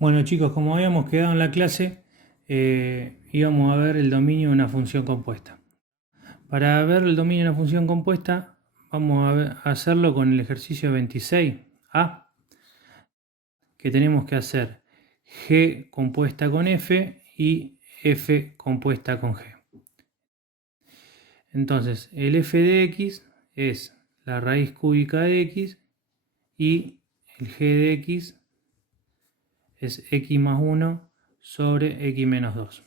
Bueno chicos, como habíamos quedado en la clase, íbamos a ver el dominio de una función compuesta. Para ver el dominio de una función compuesta, vamos a hacerlo con el ejercicio 26a, que tenemos que hacer g compuesta con f y f compuesta con g. Entonces, el f de x es la raíz cúbica de x y el g de x es x más 1 sobre x menos 2.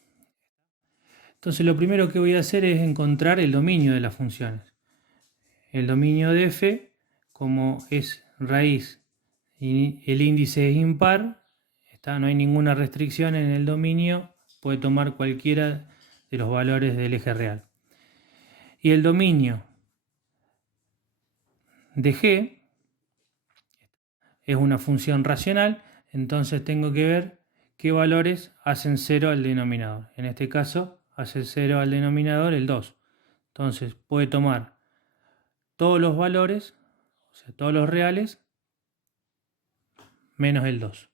Entonces lo primero que voy a hacer es encontrar el dominio de las funciones. El dominio de f, como es raíz y el índice es impar, no hay ninguna restricción en el dominio, puede tomar cualquiera de los valores del eje real. Y el dominio de g es una función racional, entonces tengo que ver qué valores hacen 0 al denominador. En este caso hace 0 al denominador el 2. Entonces puede tomar todos los valores, o sea, todos los reales, menos el 2.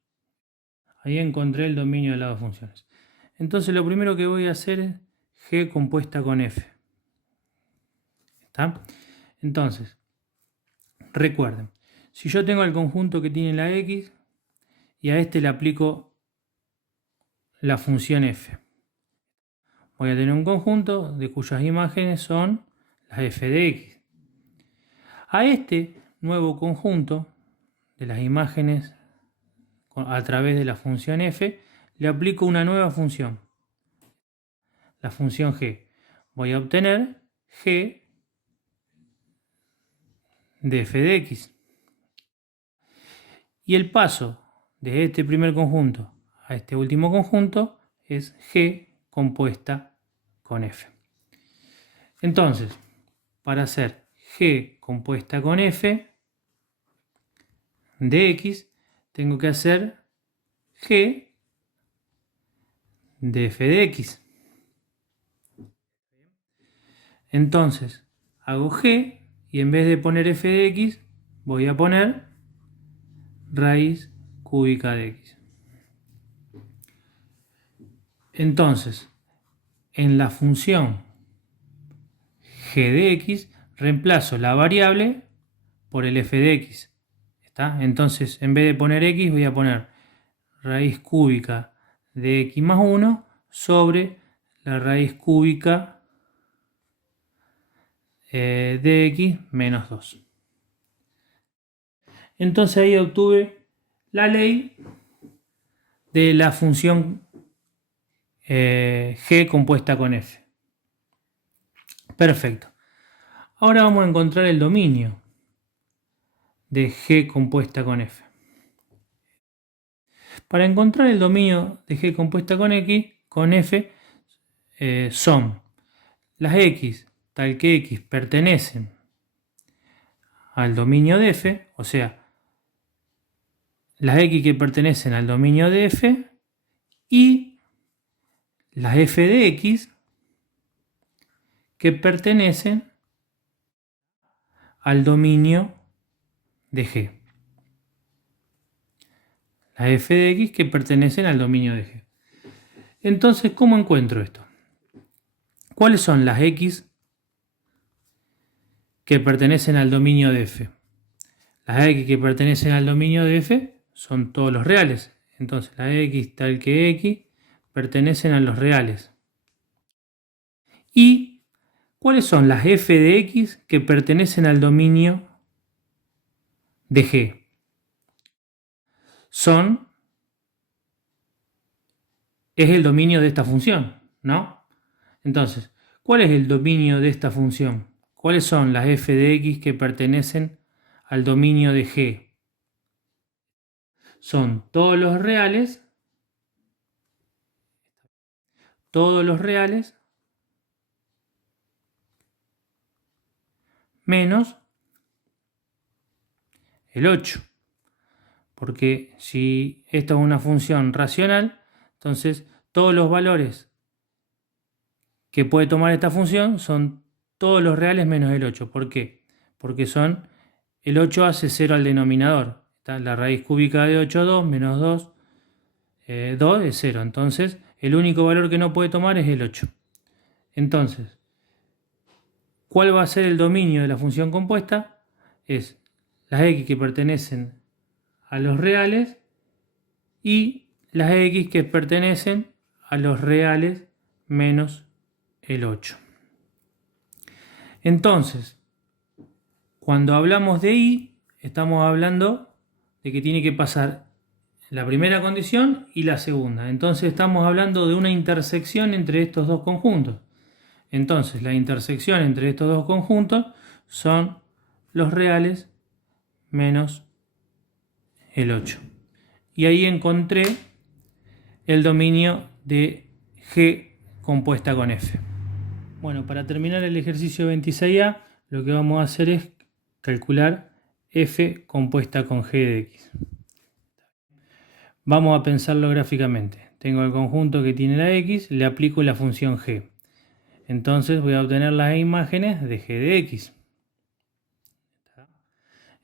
Ahí encontré el dominio de las dos funciones. Entonces lo primero que voy a hacer es g compuesta con f. ¿Está? Entonces, recuerden, si yo tengo el conjunto que tiene la x y a este le aplico la función f, voy a tener un conjunto de cuyas imágenes son las f de x. A este nuevo conjunto de las imágenes a través de la función f, le aplico una nueva función, la función g. Voy a obtener g de f de x. Y el paso de este primer conjunto a este último conjunto es g compuesta con f. Entonces, para hacer g compuesta con f de x, tengo que hacer g de f de x. Entonces, hago g y en vez de poner f de x, voy a poner raíz cúbica de x. Entonces, en la función g de x, reemplazo la variable por el f de x. ¿Está? Entonces, en vez de poner x, voy a poner raíz cúbica de x más 1 sobre la raíz cúbica de x menos 2. Entonces ahí obtuve la ley de la función g compuesta con f. Perfecto. Ahora vamos a encontrar el dominio de g compuesta con f. Para encontrar el dominio de g compuesta con f, son las x, tal que x pertenecen al dominio de f, o sea, las x que pertenecen al dominio de f y las f de x que pertenecen al dominio de g. Las f de x que pertenecen al dominio de g. Entonces, ¿cómo encuentro esto? ¿Cuáles son las x que pertenecen al dominio de f? Las x que pertenecen al dominio de f son todos los reales. Entonces, las x tal que x pertenecen a los reales. ¿Y cuáles son las f de x que pertenecen al dominio de g? Es el dominio de esta función, ¿no? Entonces, ¿cuál es el dominio de esta función? ¿Cuáles son las f de x que pertenecen al dominio de g? Son todos los reales menos el 8. Porque si esta es una función racional, entonces todos los valores que puede tomar esta función son todos los reales menos el 8. ¿Por qué? Porque el 8 hace 0 al denominador. Está la raíz cúbica de 8, 2, menos 2 2 es 0. Entonces, el único valor que no puede tomar es el 8. Entonces, ¿cuál va a ser el dominio de la función compuesta? Es las x que pertenecen a los reales y las x que pertenecen a los reales menos el 8. Entonces, cuando hablamos de y, estamos hablando de que tiene que pasar la primera condición y la segunda. Entonces estamos hablando de una intersección entre estos dos conjuntos. Entonces la intersección entre estos dos conjuntos son los reales menos el 8. Y ahí encontré el dominio de G compuesta con F. Bueno, para terminar el ejercicio 26A, lo que vamos a hacer es calcular F compuesta con G de X. Vamos a pensarlo gráficamente. Tengo el conjunto que tiene la X, le aplico la función G. Entonces voy a obtener las imágenes de G de X.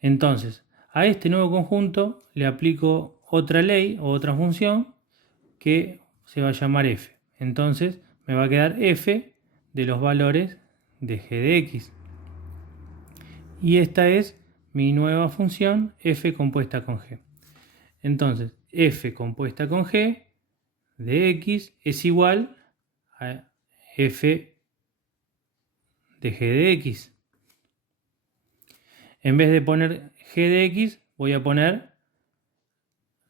Entonces, a este nuevo conjunto le aplico otra ley o otra función que se va a llamar F. Entonces me va a quedar F de los valores de G de X. Y esta es mi nueva función F compuesta con G. Entonces, F compuesta con G de X es igual a F de G de X. En vez de poner G de X, voy a poner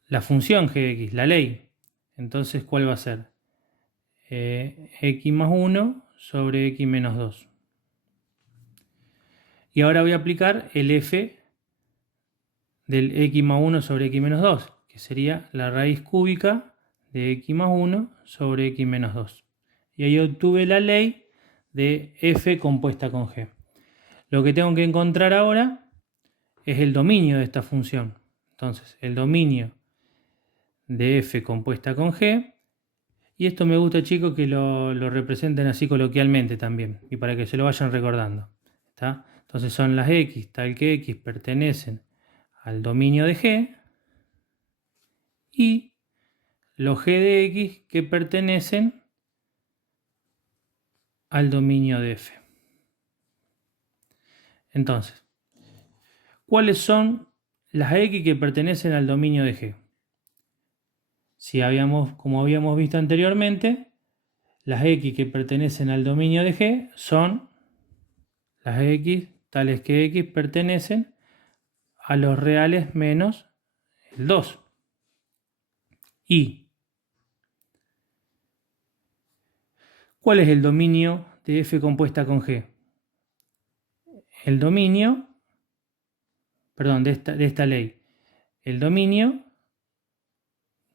la función G de X, la ley. Entonces, ¿cuál va a ser? X más 1 sobre X menos 2. Y ahora voy a aplicar el F del X más 1 sobre X menos 2, que sería la raíz cúbica de X más 1 sobre X menos 2. Y ahí obtuve la ley de F compuesta con G. Lo que tengo que encontrar ahora es el dominio de esta función. Entonces, el dominio de F compuesta con G. Y esto me gusta, chicos, que lo representen así coloquialmente también, y para que se lo vayan recordando. ¿Está? Entonces son las X, tal que X pertenecen al dominio de G, y los G de X que pertenecen al dominio de F. Entonces, ¿cuáles son las X que pertenecen al dominio de G? Si como habíamos visto anteriormente, las X que pertenecen al dominio de G son las X tales que X pertenecen a los reales menos el 2. Y ¿cuál es el dominio de F compuesta con G? El dominio, perdón, de esta ley. El dominio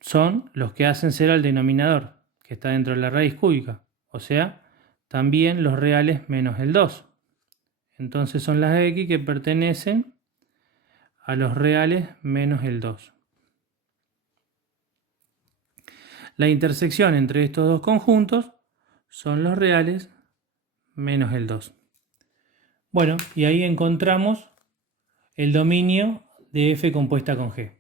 son los que hacen cero al denominador, que está dentro de la raíz cúbica. O sea, también los reales menos el 2. Entonces son las X que pertenecen a los reales menos el 2. La intersección entre estos dos conjuntos son los reales menos el 2. Bueno, y ahí encontramos el dominio de F compuesta con G.